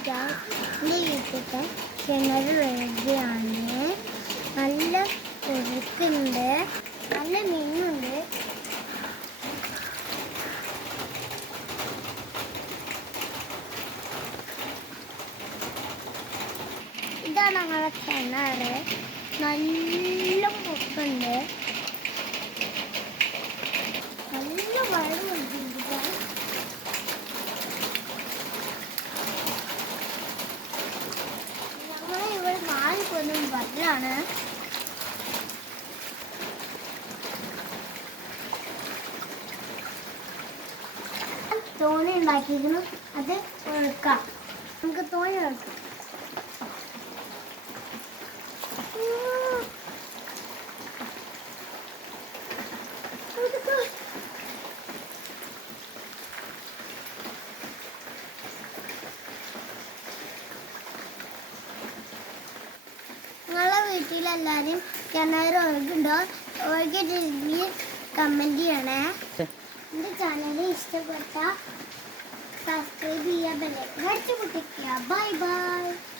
എൻ്റെ വീട്ടിലത്തെ കിണർ റെഡിയാണ്. നല്ല ഒഴുക്കുണ്ട്, നല്ല മീനുണ്ട്. ഇതാണ് ഞങ്ങളുടെ കിണർ. നല്ല പൊക്കുണ്ട്, നല്ല വെള്ളം ഒഴിക്കുന്നുണ്ട്. ഞങ്ങൾ ഇവിടെ നാല് കൊല്ലം വെള്ളമാണ്. തോണി ഉണ്ടാക്കിയിരുന്നു, അത് ഒഴുക്കാം. നമുക്ക് തോണി ഒഴുക്കാം. നിങ്ങളെ വീട്ടിലെല്ലാവരും കിണർ ഒഴുകുണ്ടോ? ഒഴുകിയിട്ടില്ലെങ്കിൽ കമൻറ്റ് ചെയ്യണേ. എൻ്റെ ചാനൽ ഇഷ്ടപ്പെട്ട സബ്സ്ക്രൈബ് ചെയ്യുക, ബെല്ലൈക്കൺ അടിച്ചു പൊട്ടിക്കുക. Bye by.